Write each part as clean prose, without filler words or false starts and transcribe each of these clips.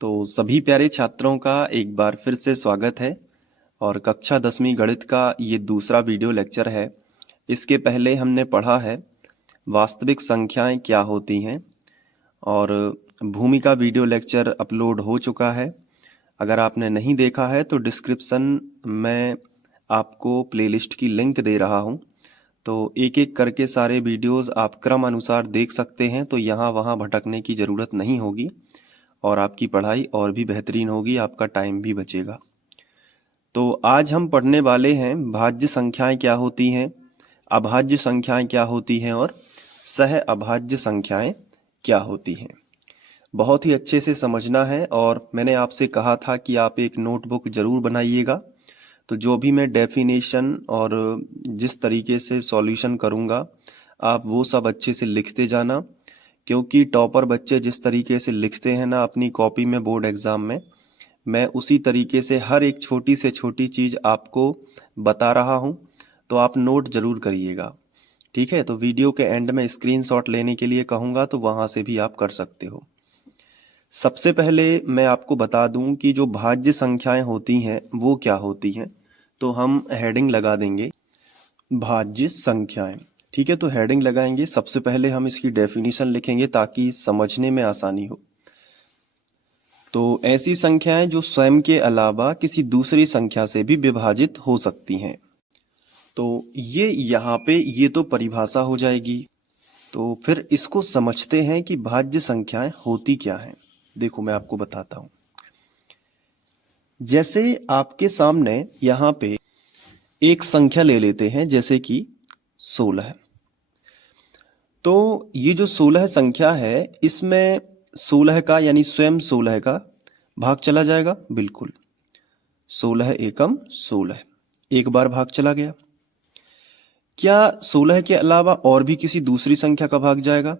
तो सभी प्यारे छात्रों का एक बार फिर से स्वागत है और कक्षा 10वीं गणित का ये दूसरा वीडियो लेक्चर है। इसके पहले हमने पढ़ा है वास्तविक संख्याएं क्या होती हैं और भूमि का वीडियो लेक्चर अपलोड हो चुका है। अगर आपने नहीं देखा है तो डिस्क्रिप्शन में आपको प्लेलिस्ट की लिंक दे रहा हूँ, तो एक एक करके सारे वीडियोस आप क्रम अनुसार देख सकते हैं। तो यहाँ वहाँ भटकने की ज़रूरत नहीं होगी और आपकी पढ़ाई और भी बेहतरीन होगी, आपका टाइम भी बचेगा। तो आज हम पढ़ने वाले हैं भाज्य संख्याएं क्या होती हैं, अभाज्य संख्याएं क्या होती हैं और सह अभाज्य संख्याएं क्या होती हैं। बहुत ही अच्छे से समझना है और मैंने आपसे कहा था कि आप एक नोटबुक जरूर बनाइएगा। तो जो भी मैं डेफिनेशन और जिस तरीके से सॉल्यूशन करूँगा आप वो सब अच्छे से लिखते जाना, क्योंकि टॉपर बच्चे जिस तरीके से लिखते हैं ना अपनी कॉपी में बोर्ड एग्जाम में, मैं उसी तरीके से हर एक छोटी से छोटी चीज़ आपको बता रहा हूँ। तो आप नोट जरूर करिएगा, ठीक है। तो वीडियो के एंड में स्क्रीनशॉट लेने के लिए कहूँगा तो वहाँ से भी आप कर सकते हो। सबसे पहले मैं आपको बता दूं कि जो भाज्य संख्याएं होती हैं वो क्या होती हैं। तो हम हेडिंग लगा देंगे भाज्य संख्याएं, ठीक है। तो हेडिंग लगाएंगे, सबसे पहले हम इसकी डेफिनेशन लिखेंगे ताकि समझने में आसानी हो। तो ऐसी संख्याएं जो स्वयं के अलावा किसी दूसरी संख्या से भी विभाजित हो सकती हैं। तो ये यहाँ पे ये तो परिभाषा हो जाएगी। तो फिर इसको समझते हैं कि भाज्य संख्याएं होती क्या हैं। देखो मैं आपको बताता हूं। जैसे आपके सामने यहाँ पे एक संख्या ले लेते हैं, जैसे कि 16। तो ये जो 16 संख्या है इसमें 16 का यानी स्वयं 16 का भाग चला जाएगा, बिल्कुल 16 एकम 16, एक बार भाग चला गया। क्या 16 के अलावा और भी किसी दूसरी संख्या का भाग जाएगा?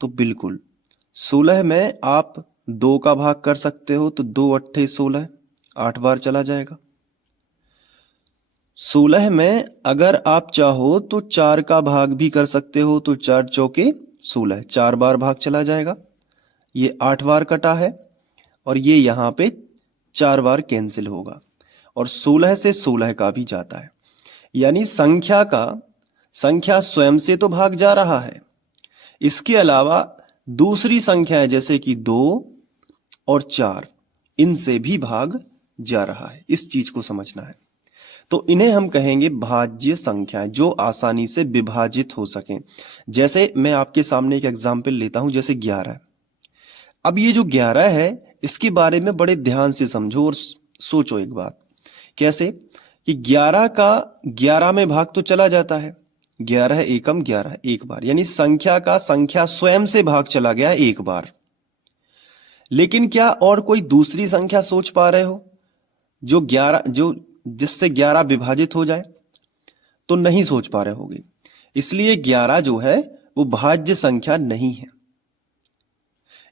तो बिल्कुल 16 में आप 2 का भाग कर सकते हो, तो 2 अट्ठे 16, 8 बार चला जाएगा। 16 में अगर आप चाहो तो 4 का भाग भी कर सकते हो, तो 4 चौके 16, 4 बार भाग चला जाएगा। ये 8 बार कटा है और ये यहाँ पे 4 बार कैंसिल होगा और 16 से 16 का भी जाता है। यानी संख्या स्वयं से तो भाग जा रहा है, इसके अलावा दूसरी संख्याएं जैसे कि 2 और 4 इनसे भी भाग जा रहा है। इस चीज को समझना है। तो इन्हें हम कहेंगे भाज्य संख्याएं जो आसानी से विभाजित हो सकें। जैसे मैं आपके सामने एक एग्जाम्पल लेता हूं, जैसे 11। अब ये जो 11 है इसके बारे में बड़े ध्यान से समझो और सोचो एक बात। कैसे कि 11 का 11 में भाग तो चला जाता है, 11 एकम 11 एक बार, यानी संख्या स्वयं से भाग चला गया एक बार। लेकिन क्या और कोई दूसरी संख्या सोच पा रहे हो जो जिससे 11 विभाजित हो जाए? तो नहीं सोच पा रहे होगे। इसलिए 11 जो है वो भाज्य संख्या नहीं है।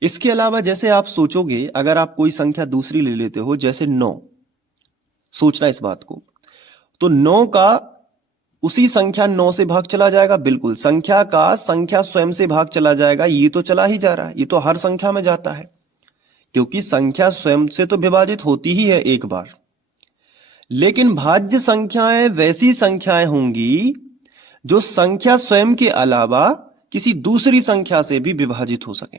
इसके अलावा जैसे आप सोचोगे, अगर आप कोई संख्या दूसरी ले लेते हो जैसे 9, सोचना इस बात को, तो 9 का उसी संख्या 9 से भाग चला जाएगा, बिल्कुल संख्या स्वयं से भाग चला जाएगा। ये तो चला ही जा रहा है, ये तो हर संख्या में जाता है, क्योंकि संख्या स्वयं से तो विभाजित होती ही है एक बार। लेकिन भाज्य संख्याएं वैसी संख्याएं होंगी जो संख्या स्वयं के अलावा किसी दूसरी संख्या से भी विभाजित हो सके।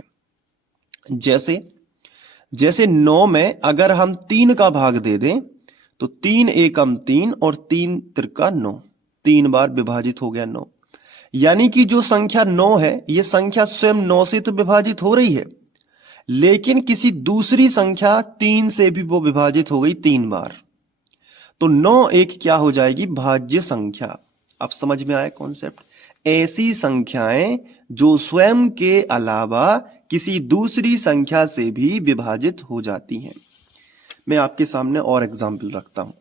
जैसे 9 में अगर हम 3 का भाग दे दें तो 3 एकम 3 और 3 त्रिका 9, 3 बार विभाजित हो गया 9। यानी कि जो संख्या 9 है ये संख्या स्वयं 9 से तो विभाजित हो रही है, लेकिन किसी दूसरी संख्या 3 से भी वो विभाजित हो गई 3 बार। तो 9 एक क्या हो जाएगी? भाज्य संख्या। अब समझ में आया कॉन्सेप्ट? ऐसी संख्याएं जो स्वयं के अलावा किसी दूसरी संख्या से भी विभाजित हो जाती हैं। मैं आपके सामने और एग्जाम्पल रखता हूं।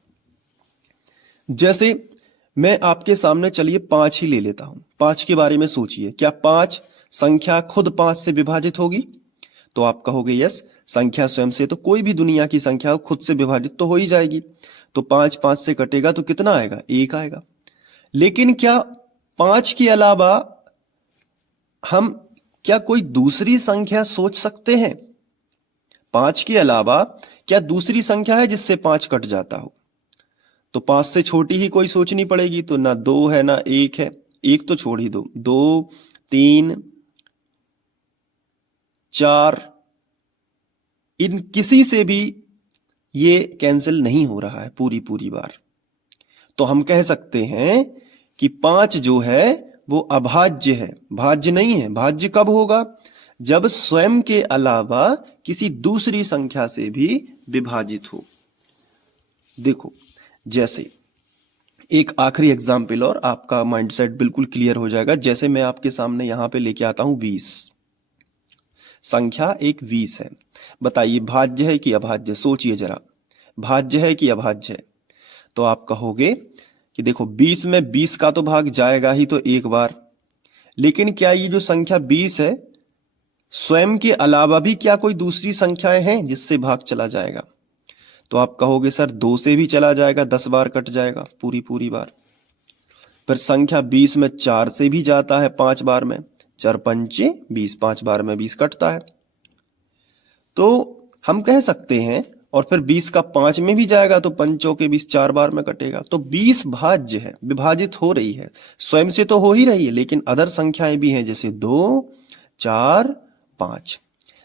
जैसे मैं आपके सामने चलिए 5 ही ले लेता हूं। 5 के बारे में सोचिए, क्या 5 संख्या खुद 5 से विभाजित होगी? तो आप कहोगे यस, संख्या स्वयं से तो कोई भी दुनिया की संख्या खुद से विभाजित तो हो ही जाएगी। तो 5 5 से कटेगा तो कितना आएगा? 1 आएगा। लेकिन क्या 5 के अलावा हम क्या कोई दूसरी संख्या सोच सकते हैं? 5 के अलावा क्या दूसरी संख्या है जिससे 5 कट जाता हो? तो 5 से छोटी ही कोई सोचनी पड़ेगी, तो ना 2 है ना 1 है, 1 तो छोड़ ही दो, 2 3 4 इन किसी से भी ये कैंसिल नहीं हो रहा है पूरी बार। तो हम कह सकते हैं कि 5 जो है वो अभाज्य है, भाज्य नहीं है। भाज्य कब होगा? जब स्वयं के अलावा किसी दूसरी संख्या से भी विभाजित हो। देखो, जैसे एक आखिरी एग्जाम्पल और आपका माइंडसेट बिल्कुल क्लियर हो जाएगा। जैसे मैं आपके सामने यहां पे लेके आता हूं 20, संख्या एक 20 है। बताइए भाज्य है कि अभाज्य? सोचिए जरा, भाज्य है कि अभाज्य है? तो आप कहोगे कि देखो 20 में 20 का तो भाग जाएगा ही तो एक बार, लेकिन क्या ये जो संख्या 20 है स्वयं के अलावा भी क्या कोई दूसरी संख्याएं हैं जिससे भाग चला जाएगा? तो आप कहोगे सर 2 से भी चला जाएगा, 10 बार कट जाएगा पूरी बार। फिर संख्या 20 में 4 से भी जाता है 5 बार में, 4 पंचे 20, 5 बार में 20 कटता है। तो हम कह सकते हैं, और फिर 20 का 5 में भी जाएगा तो पंचों के 20 4 बार में कटेगा। तो 20 भाज्य है, विभाजित हो रही है, स्वयं से तो हो ही रही है, लेकिन अदर संख्याएं भी हैं जैसे 2 4 5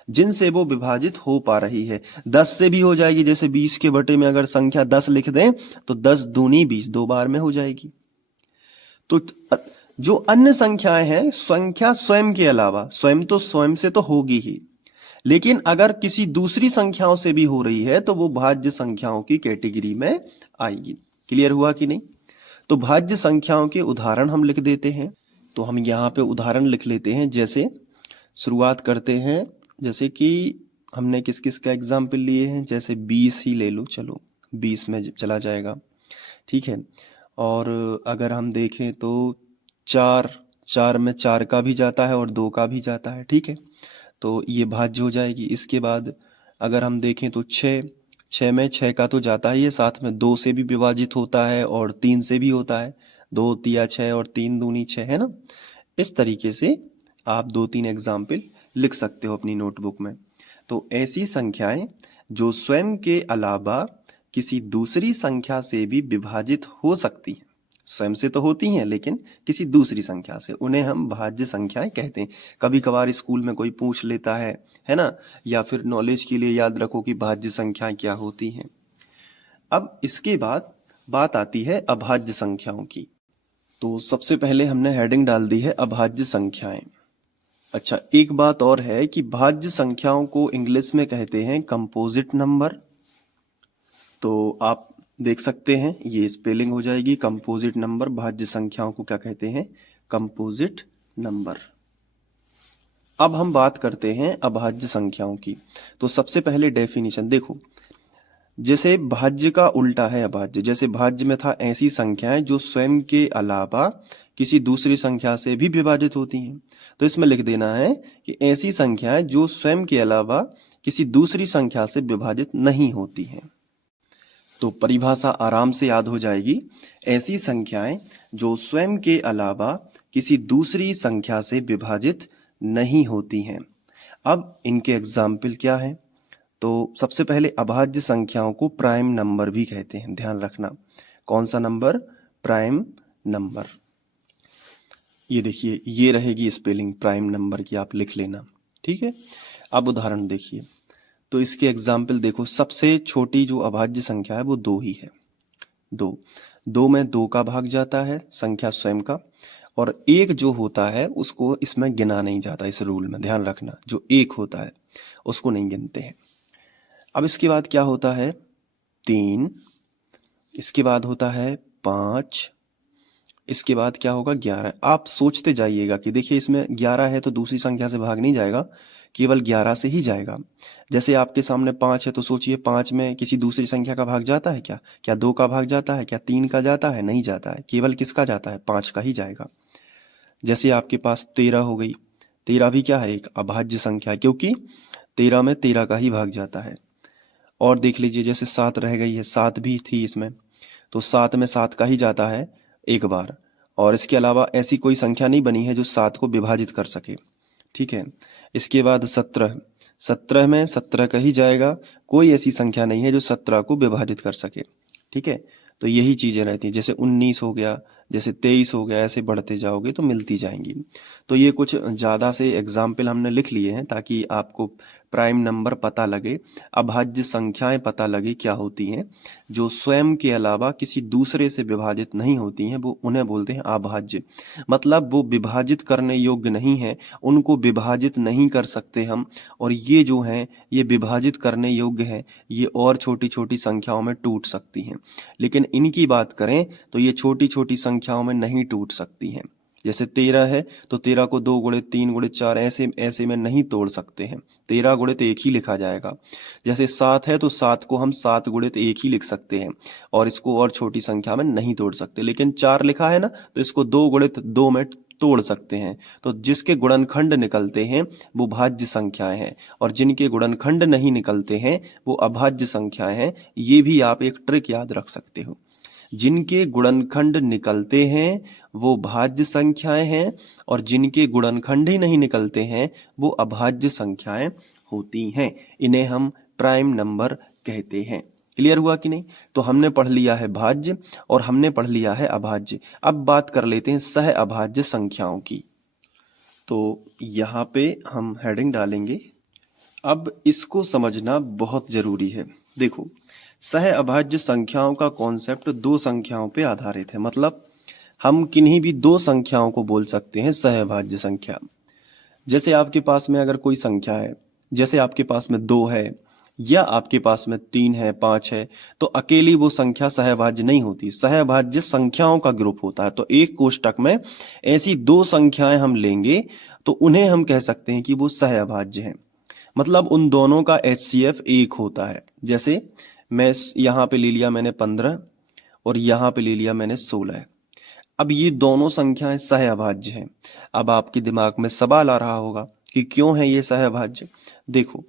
जिनसे वो विभाजित हो पा रही है। 10 से भी हो जाएगी, जैसे 20 के बटे में अगर संख्या 10 लिख दें तो 10 दूनी 20 2 बार में हो जाएगी। तो जो अन्य संख्याएं हैं, संख्या स्वयं के अलावा, स्वयं से तो होगी ही, लेकिन अगर किसी दूसरी संख्याओं से भी हो रही है तो वो भाज्य संख्याओं की कैटेगरी में आएगी। क्लियर हुआ कि नहीं? तो भाज्य संख्याओं के उदाहरण हम लिख देते हैं। तो हम यहाँ पे उदाहरण लिख लेते हैं। जैसे शुरुआत करते हैं, जैसे कि हमने किस किस का एग्जाम्पल लिए हैं, जैसे 20 ही ले लो, चलो 20 में चला जाएगा, ठीक है। और अगर हम देखें तो 4 में 4 का भी जाता है और 2 का भी जाता है, ठीक है, तो ये भाज्य हो जाएगी। इसके बाद अगर हम देखें तो 6 में 6 का तो जाता ही है, साथ में 2 से भी विभाजित होता है और 3 से भी होता है, 2 तिया 6 और 3 दूनी 6, है ना। इस तरीके से आप 2-3 एग्जाम्पल लिख सकते हो अपनी नोटबुक में। तो ऐसी संख्याएं जो स्वयं के अलावा किसी दूसरी संख्या से भी विभाजित हो सकती हैं, स्वयं से तो होती हैं लेकिन किसी दूसरी संख्या से, उन्हें हम भाज्य संख्याएं कहते हैं। कभी कभार स्कूल में कोई पूछ लेता है ना, या फिर नॉलेज के लिए याद रखो कि भाज्य संख्याएं क्या होती हैं। अब इसके बाद बात आती है अभाज्य संख्याओं की। तो सबसे पहले हमने हेडिंग डाल दी है अभाज्य संख्याएं। अच्छा, एक बात और है कि भाज्य संख्याओं को इंग्लिश में कहते हैं कंपोजिट नंबर। तो आप देख सकते हैं, ये स्पेलिंग हो जाएगी कंपोजिट नंबर। भाज्य संख्याओं को क्या कहते हैं? Composite number. अब हम बात करते हैं अभाज्य संख्याओं की। तो सबसे पहले डेफिनेशन देखो, जैसे भाज्य का उल्टा है अभाज्य। जैसे भाज्य में था ऐसी संख्याएं जो स्वयं के अलावा किसी दूसरी संख्या से भी विभाजित होती हैं, तो इसमें लिख देना है कि ऐसी संख्याएं जो स्वयं के अलावा किसी दूसरी संख्या से विभाजित नहीं होती हैं। तो परिभाषा आराम से याद हो जाएगी, ऐसी संख्याएं जो स्वयं के अलावा किसी दूसरी संख्या से विभाजित नहीं होती हैं। अब इनके एग्जाम्पल क्या है? तो सबसे पहले अभाज्य संख्याओं को प्राइम नंबर भी कहते हैं, ध्यान रखना। कौन सा नंबर? Prime number. ये देखिए, ये रहेगी स्पेलिंग प्राइम नंबर की, आप लिख लेना, ठीक है। अब उदाहरण देखिए, तो इसके एग्जाम्पल देखो। सबसे छोटी जो अभाज्य संख्या है वो 2 ही है। 2 में 2 का भाग जाता है संख्या स्वयं का, और 1 जो होता है उसको इसमें गिना नहीं जाता। इस रूल में ध्यान रखना, जो 1 होता है उसको नहीं गिनते हैं। अब इसके बाद क्या होता है? 3, इसके बाद होता है 5, इसके बाद क्या होगा? 11। आप सोचते जाइएगा कि देखिए इसमें 11 है तो दूसरी संख्या से भाग नहीं जाएगा, केवल 11 से ही जाएगा। जैसे आपके सामने 5 है तो सोचिए 5 में किसी दूसरी संख्या का भाग जाता है क्या? क्या 2 का भाग जाता है? क्या 3 का जाता है? नहीं जाता है, केवल किसका जाता है? 5 का ही जाएगा। जैसे आपके पास 13 हो गई, 13 भी क्या है? एक अभाज्य संख्या है, क्योंकि 13 में 13 का ही भाग जाता है। और देख लीजिए, जैसे 7 रह गई है, 7 भी थी इसमें, तो 7 में 7 का ही जाता है एक बार, और इसके अलावा ऐसी कोई संख्या नहीं बनी है जो 7 को विभाजित कर सके, ठीक है। इसके बाद 17, 17 में 17 का ही जाएगा, कोई ऐसी संख्या नहीं है जो 17 को विभाजित कर सके। ठीक है, तो यही चीजें रहती हैं। जैसे 19 हो गया, जैसे 23 हो गया, ऐसे बढ़ते जाओगे तो मिलती जाएंगी। तो ये कुछ ज़्यादा से एग्जाम्पल हमने लिख लिए हैं ताकि आपको प्राइम नंबर पता लगे, अभाज्य संख्याएं पता लगे क्या होती हैं। जो स्वयं के अलावा किसी दूसरे से विभाजित नहीं होती हैं वो उन्हें बोलते हैं अभाज्य। मतलब वो विभाजित करने योग्य नहीं है, उनको विभाजित नहीं कर सकते हम। और ये जो हैं ये विभाजित करने योग्य है, ये और छोटी छोटी संख्याओं में टूट सकती हैं। लेकिन इनकी बात करें तो ये छोटी छोटी संख्याओं में नहीं टूट सकती हैं। जैसे 13 है तो 13 को 2 गुणे 3 गुणे 4 ऐसे ऐसे में नहीं तोड़ सकते हैं, 13 गुणित 1 ही लिखा जाएगा। जैसे 7 है तो 7 को हम 7 गुणित 1 ही लिख सकते हैं और इसको और छोटी संख्या में नहीं तोड़ सकते। लेकिन 4 लिखा है ना, तो इसको 2 गुणित 2 में तोड़ सकते हैं। तो जिसके गुणनखंड निकलते हैं वो भाज्य संख्याएं हैं और जिनके गुणनखंड नहीं निकलते हैं वो अभाज्य संख्याएं हैं। ये भी आप एक ट्रिक याद रख सकते हो। जिनके गुणनखंड निकलते हैं वो भाज्य संख्याएं हैं और जिनके गुणनखंड ही नहीं निकलते हैं वो अभाज्य संख्याएं होती हैं। इन्हें हम प्राइम नंबर कहते हैं। क्लियर हुआ कि नहीं? तो हमने पढ़ लिया है भाज्य और हमने पढ़ लिया है अभाज्य। अब बात कर लेते हैं सह अभाज्य संख्याओं की। तो यहाँ पे हम हेडिंग डालेंगे। अब इसको समझना बहुत जरूरी है। देखो, सह अभाज्य संख्याओं का कॉन्सेप्ट दो संख्याओं पे आधारित है। मतलब हम किन्हीं भी दो संख्याओं को बोल सकते हैं सह अभाज्य संख्या। जैसे आपके पास में अगर कोई संख्या है, जैसे आपके पास में 2 है या आपके पास में 3 है, 5 है, तो अकेली वो संख्या सहअभाज्य नहीं होती, सहअभाज्य संख्याओं का ग्रुप होता है। तो एक कोष्टक में ऐसी दो संख्याएं हम लेंगे तो उन्हें हम कह सकते हैं कि वो सहअभाज्य हैं। मतलब उन दोनों का HCF 1 होता है। जैसे मैं यहाँ पे ले लिया मैंने 15 और यहाँ पे ले लिया मैंने 16। अब ये दोनों संख्याएं सहअभाज्य हैं। अब आपके दिमाग में सवाल आ रहा होगा कि क्यों है ये सहअभाज्य। देखो,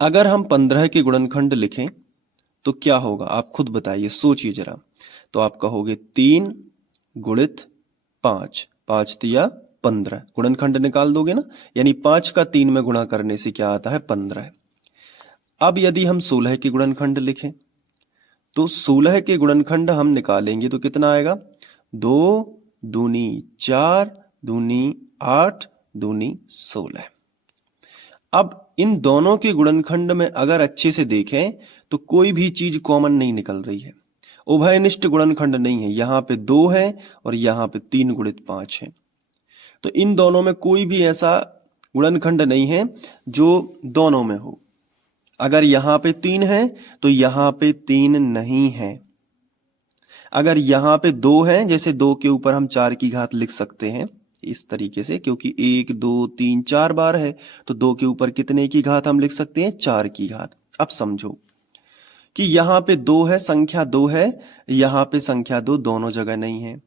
अगर हम 15 के गुणनखंड लिखें तो क्या होगा, आप खुद बताइए, सोचिए जरा। तो आप कहोगे 3 गुणित 5, 5 तिया 15, गुणनखंड निकाल दोगे ना, यानी 5 का 3 में गुणा करने से क्या आता है, 15। अब यदि हम 16 के गुणनखंड लिखें तो 16 के गुणनखंड हम निकालेंगे तो कितना आएगा, 2 दूनी 4 दूनी 8 दूनी 16। अब इन दोनों के गुणनखंड में अगर अच्छे से देखें तो कोई भी चीज कॉमन नहीं निकल रही है, उभयनिष्ठ गुणनखंड नहीं है। यहाँ पे 2 है और यहाँ पे 3 गुणित 5 है। तो इन दोनों में कोई भी ऐसा गुणनखंड नहीं है जो दोनों में हो। अगर यहाँ पे 3 है तो यहाँ पे 3 नहीं है। अगर यहाँ पे 2 है, जैसे 2 के ऊपर हम 4 की घात लिख सकते हैं इस तरीके से, क्योंकि 1 2 3 4 बार है तो 2 के ऊपर कितने की घात हम लिख सकते हैं, 4 की घात। अब समझो कि यहाँ पे 2 है, संख्या 2 है, यहाँ पे संख्या 2 दोनों जगह नहीं है।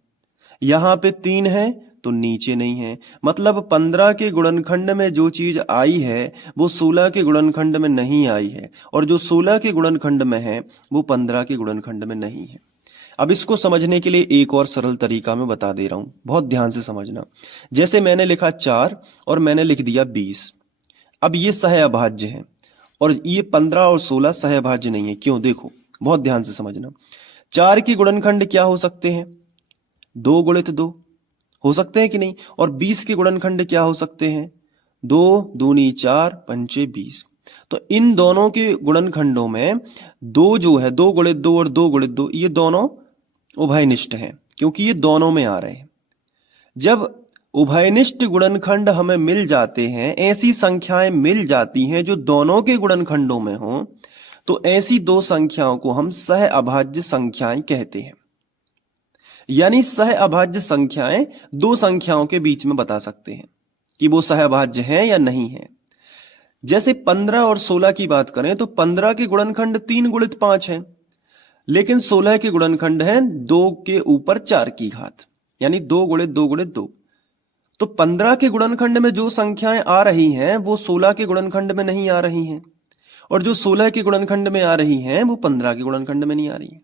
यहाँ पे 3 है तो नीचे नहीं है। मतलब 15 के गुणनखंड में जो चीज आई है वो 16 के गुणनखंड में नहीं आई है, और जो 16 के गुणनखंड में है वो 15 के गुणनखंड में नहीं है। अब इसको समझने के लिए एक और सरल तरीका मैं बता दे रहा हूं, बहुत ध्यान से समझना। जैसे मैंने लिखा 4 और मैंने लिख दिया 20। अब ये सहअभाज्य है और ये 15 और 16 सहअभाज्य नहीं है। क्यों? देखो, बहुत ध्यान से समझना। 4 के गुणनखंड क्या हो सकते हैं, 2 गुणित 2 हो सकते हैं कि नहीं, और 20 के गुणनखंड क्या हो सकते हैं, 2 दूनी 4 पंचे 20। तो इन दोनों के गुणनखंडों में 2 जो है, 2 गुणित 2 और 2 गुणित 2, ये दोनों उभयनिष्ठ हैं क्योंकि ये दोनों में आ रहे हैं। जब उभयनिष्ठ गुणनखंड हमें मिल जाते हैं, ऐसी संख्याएं मिल जाती हैं जो दोनों के गुणनखंडों में हो, तो ऐसी दो संख्याओं को हम सहअभाज्य संख्याएं कहते हैं। यानी सहअभाज्य संख्याएं दो संख्याओं के बीच में बता सकते हैं कि वो सहअभाज्य हैं या नहीं है। जैसे 15 और 16 की बात करें तो 15 के गुणनखंड 3 गुणित 5 है, लेकिन 16 के गुणनखंड है 2 के ऊपर 4 की घात, यानी 2 गुणित 2 गुणित 2। तो 15 के गुणनखंड में जो संख्याएं आ रही हैं वो 16 के गुणनखंड में नहीं आ रही हैं, और जो 16 के गुणनखंड में आ रही हैं वो 15 के गुणनखंड में नहीं आ रही है।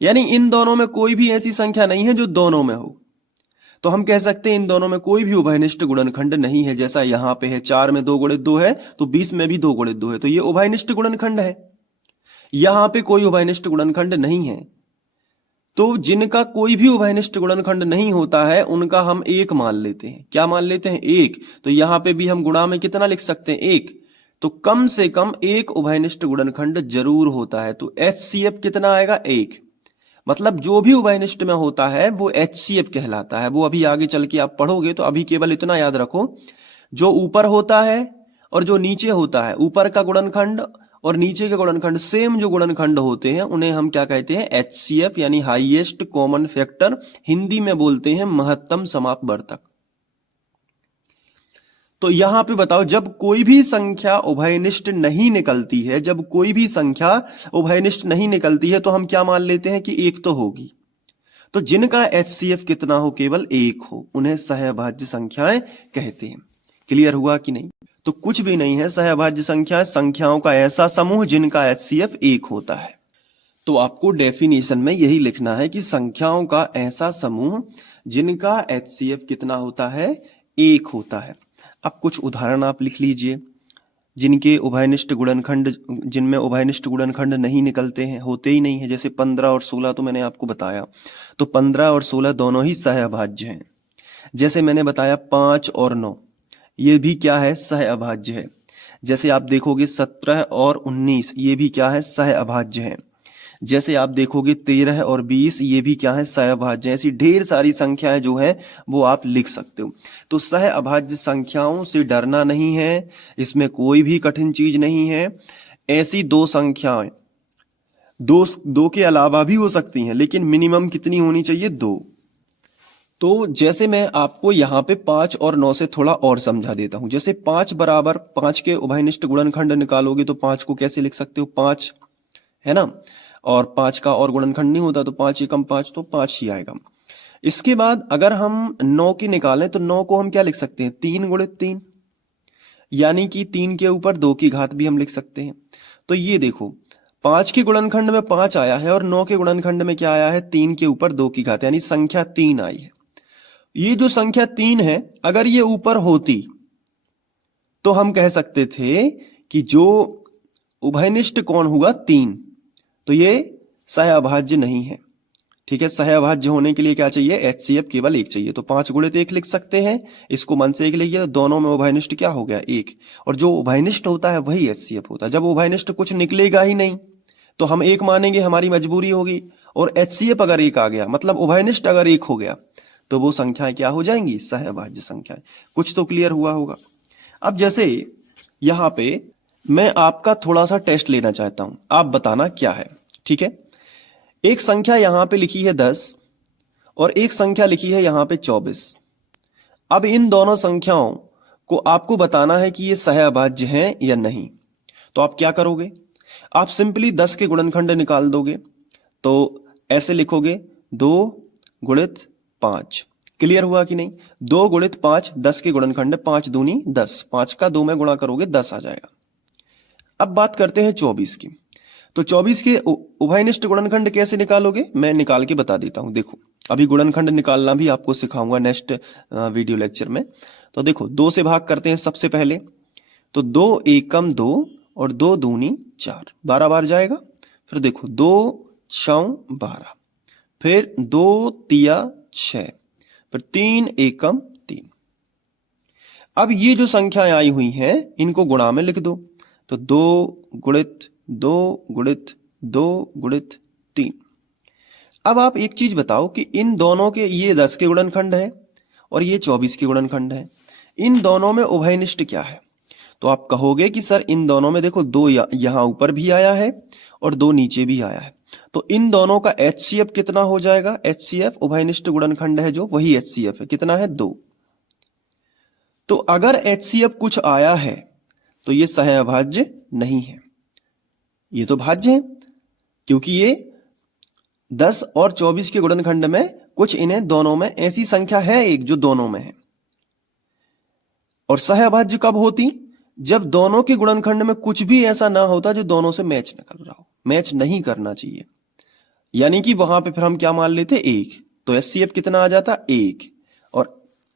यानी इन दोनों में कोई भी ऐसी संख्या नहीं है जो दोनों में हो। तो हम कह सकते हैं इन दोनों में कोई भी उभयनिष्ठ गुणनखंड नहीं है। जैसा यहाँ पे है 4 में 2 गुणित 2 है, तो 20 में भी 2 गुणित 2 है, तो ये उभयनिष्ठ गुणनखंड है। यहां पे कोई उभयनिष्ठ गुणनखंड नहीं है। तो जिनका कोई भी उभयनिष्ठ गुणनखंड नहीं होता है उनका हम एक मान लेते हैं। क्या मान लेते हैं? एक। तो यहां पे भी हम गुणा में कितना लिख सकते हैं? एक। तो कम से कम एक उभयनिष्ठ गुणनखंड जरूर होता है। तो HCF कितना आएगा? एक। मतलब जो भी उभयनिष्ठ में होता है वो HCF कहलाता है। वो अभी आगे चल के आप पढ़ोगे, तो अभी केवल इतना याद रखो, जो ऊपर होता है और जो नीचे होता है, ऊपर का गुणनखंड और नीचे के गुणनखंड सेम जो गुणनखंड होते हैं उन्हें हम क्या कहते हैं? HCF, यानी हाईएस्ट कॉमन फैक्टर। हिंदी में बोलते हैं महत्तम समापवर्तक। तो यहां पे बताओ, जब कोई भी संख्या उभयनिष्ठ नहीं निकलती है, जब कोई भी संख्या उभयनिष्ठ नहीं निकलती है, तो हम क्या मान लेते हैं? कि एक तो होगी। तो जिनका HCF कितना हो? केवल एक हो, उन्हें सहअभाज्य संख्याएं कहते हैं। क्लियर हुआ कि नहीं? तो कुछ भी नहीं है, सहअभाज्य संख्याएं संख्याओं का ऐसा समूह जिनका HCF एक होता है। तो आपको डेफिनेशन में यही लिखना है कि संख्याओं का ऐसा समूह जिनका HCF कितना होता है? एक होता है। अब कुछ उदाहरण आप लिख लीजिए जिनके उभयनिष्ठ गुणनखंड, जिनमें उभयनिष्ठ गुणनखंड नहीं निकलते हैं, होते ही नहीं है। जैसे 15 और 16 तो मैंने आपको बताया, तो 15 और 16 दोनों ही सहअभाज्य हैं। जैसे मैंने बताया 5 और 9, ये भी क्या है? सहअभाज्य है। जैसे आप देखोगे 17 और 19, ये भी क्या है? सहअभाज्य है। जैसे आप देखोगे 13 और 20, ये भी क्या है? सहअभाज्य। ऐसी ढेर सारी संख्याएं जो है वो आप लिख सकते हो। तो सहअभाज्य संख्याओं से डरना नहीं है, इसमें कोई भी कठिन चीज नहीं है। ऐसी दो संख्याएं दो के अलावा भी हो सकती हैं, लेकिन मिनिमम कितनी होनी चाहिए? 2। तो जैसे मैं आपको यहाँ पे 5 और 9 से थोड़ा और समझा देता हूं। जैसे 5 बराबर 5 के उभयनिष्ठ गुणनखंड निकालोगे तो 5 को कैसे लिख सकते हो? 5 है ना, और 5 का और गुणनखंड नहीं होता, तो 5 एकम 5, तो 5 ही आएगा। इसके बाद अगर हम 9 की निकालें तो 9 को हम क्या लिख सकते हैं? 3 गुणित 3, यानी कि 3 के ऊपर 2 की घात भी हम लिख सकते हैं। तो ये देखो, 5 के गुणनखंड में 5 आया है और 9 के गुणनखंड में क्या आया है? 3 के ऊपर 2 की घात, यानी संख्या 3 आई है। ये जो संख्या 3 है, अगर ये ऊपर होती तो हम कह सकते थे कि जो उभयनिष्ठ कौन हुआ? 3। तो ये सहअभाज्य नहीं है। ठीक है, सहअभाज्य होने के लिए क्या चाहिए? HCF केवल एक चाहिए। तो 5 गुणित 1 लिख सकते हैं, इसको मन से एक लिखिए, तो दोनों में उभयनिष्ठ क्या हो गया? 1। और जो उभयनिष्ठ होता है वही HCF होता है। जब उभयनिष्ठ कुछ निकलेगा ही नहीं तो हम एक मानेंगे, हमारी मजबूरी होगी। और HCF अगर एक आ गया, मतलब उभयनिष्ठ अगर एक हो गया, तो वो संख्याएं क्या हो जाएंगी? सहअभाज्य संख्याएं। कुछ तो क्लियर हुआ होगा। अब जैसे यहां पे मैं आपका थोड़ा सा टेस्ट लेना चाहता हूं, आप बताना क्या है। ठीक है, एक संख्या यहां पे लिखी है 10 और एक संख्या लिखी है यहां पे 24। अब इन दोनों संख्याओं को आपको बताना है कि ये सहअभाज्य हैं या नहीं। तो आप क्या करोगे? आप सिंपली 10 के गुणनखंड निकाल दोगे। तो ऐसे लिखोगे 2 गुणित 5। क्लियर हुआ कि नहीं? 2 गुणित 5, 10 के गुणनखंड 5 दूनी 10, 5 का 2 में गुणा करोगे 10 आ जाएगा। अब बात करते हैं 24 की। तो 24 के उभयनिष्ठ गुणनखंड कैसे निकालोगे? मैं निकाल के बता देता हूं। देखो, अभी गुणनखंड निकालना भी आपको सिखाऊंगा नेक्स्ट वीडियो लेक्चर में। तो देखो, 2 से भाग करते हैं सबसे पहले। तो 2 एकम 2 और 2 दूनी 4, 12 बार जाएगा। फिर देखो 2 6 12, फिर 2 तिया 6, फिर 3 एकम 3। अब ये जो संख्याएं आई हुई हैं इनको गुणा में लिख दो। तो 2 गुणित 2 गुणित 2 गुणित 3। अब आप एक चीज बताओ कि इन दोनों के, ये 10 के गुणनखंड है और ये 24 के गुणनखंड है, इन दोनों में उभयनिष्ठ क्या है? तो आप कहोगे कि सर इन दोनों में देखो 2 यहां ऊपर भी आया है और 2 नीचे भी आया है, तो इन दोनों का HCF कितना हो जाएगा? HCF उभयनिष्ठ गुणनखंड है जो, वही HCF है। कितना है? 2। तो अगर HCF कुछ आया है तो ये सहअभाज्य नहीं है, ये तो भाज्य है, क्योंकि ये 10 और 24 के गुणनखंड में कुछ, इन्हें दोनों में ऐसी संख्या है एक जो दोनों में है। और सहअभाज्य कब होती? जब दोनों के गुणनखंड में कुछ भी ऐसा ना होता जो दोनों से मैच न कर रहा हो। मैच नहीं करना चाहिए, यानी कि वहां पे फिर हम क्या मान लेते? 1। तो HCF कितना आ जाता? 1। और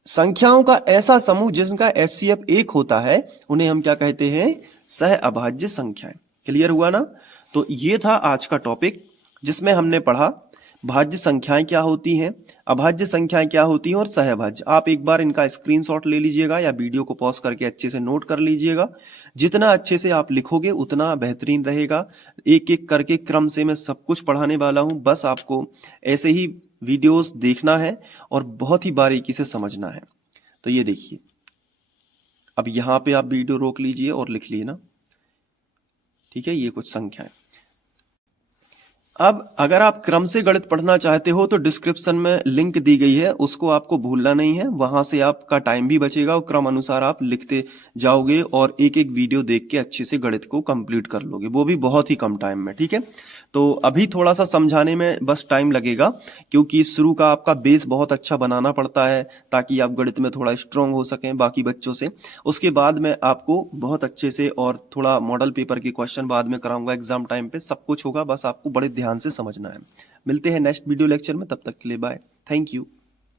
संख्याओं का ऐसा समूह जिनका एचसीएफ 1 होता है उन्हें हम क्या कहते हैं? सह अभाज्य संख्याएं। क्लियर हुआ ना? तो ये था आज का टॉपिक जिसमें हमने पढ़ा भाज्य संख्याएं क्या होती हैं, अभाज्य संख्याएं क्या होती हैं और सहअभाज्य। आप एक बार इनका स्क्रीनशॉट ले लीजिएगा या वीडियो को पॉज करके अच्छे से नोट कर लीजिएगा। जितना अच्छे से आप लिखोगे उतना बेहतरीन रहेगा। एक एक करके क्रम से मैं सब कुछ पढ़ाने वाला हूं, बस आपको ऐसे ही वीडियोस देखना है और बहुत ही बारीकी से समझना है। तो ये देखिए, अब यहाँ पे आप वीडियो रोक लीजिए और लिख लिए ना, ठीक है? ये कुछ संख्याएं। अब अगर आप क्रम से गणित पढ़ना चाहते हो तो डिस्क्रिप्शन में लिंक दी गई है, उसको आपको भूलना नहीं है। वहां से आपका टाइम भी बचेगा और क्रम अनुसार आप लिखते जाओगे और एक एक वीडियो देख के अच्छे से गणित को कंप्लीट कर लोगे, वो भी बहुत ही कम टाइम में, ठीक है? तो अभी थोड़ा सा समझाने में बस टाइम लगेगा क्योंकि शुरू का आपका बेस बहुत अच्छा बनाना पड़ता है ताकि आप गणित में थोड़ा स्ट्रांग हो सकें बाकी बच्चों से। उसके बाद में आपको बहुत अच्छे से और थोड़ा मॉडल पेपर के क्वेश्चन बाद में कराऊंगा एग्जाम टाइम पे, सब कुछ होगा, बस आपको बड़े ध्यान से समझना है। मिलते हैं नेक्स्ट वीडियो लेक्चर में, तब तक के लिए बाय, थैंक यू।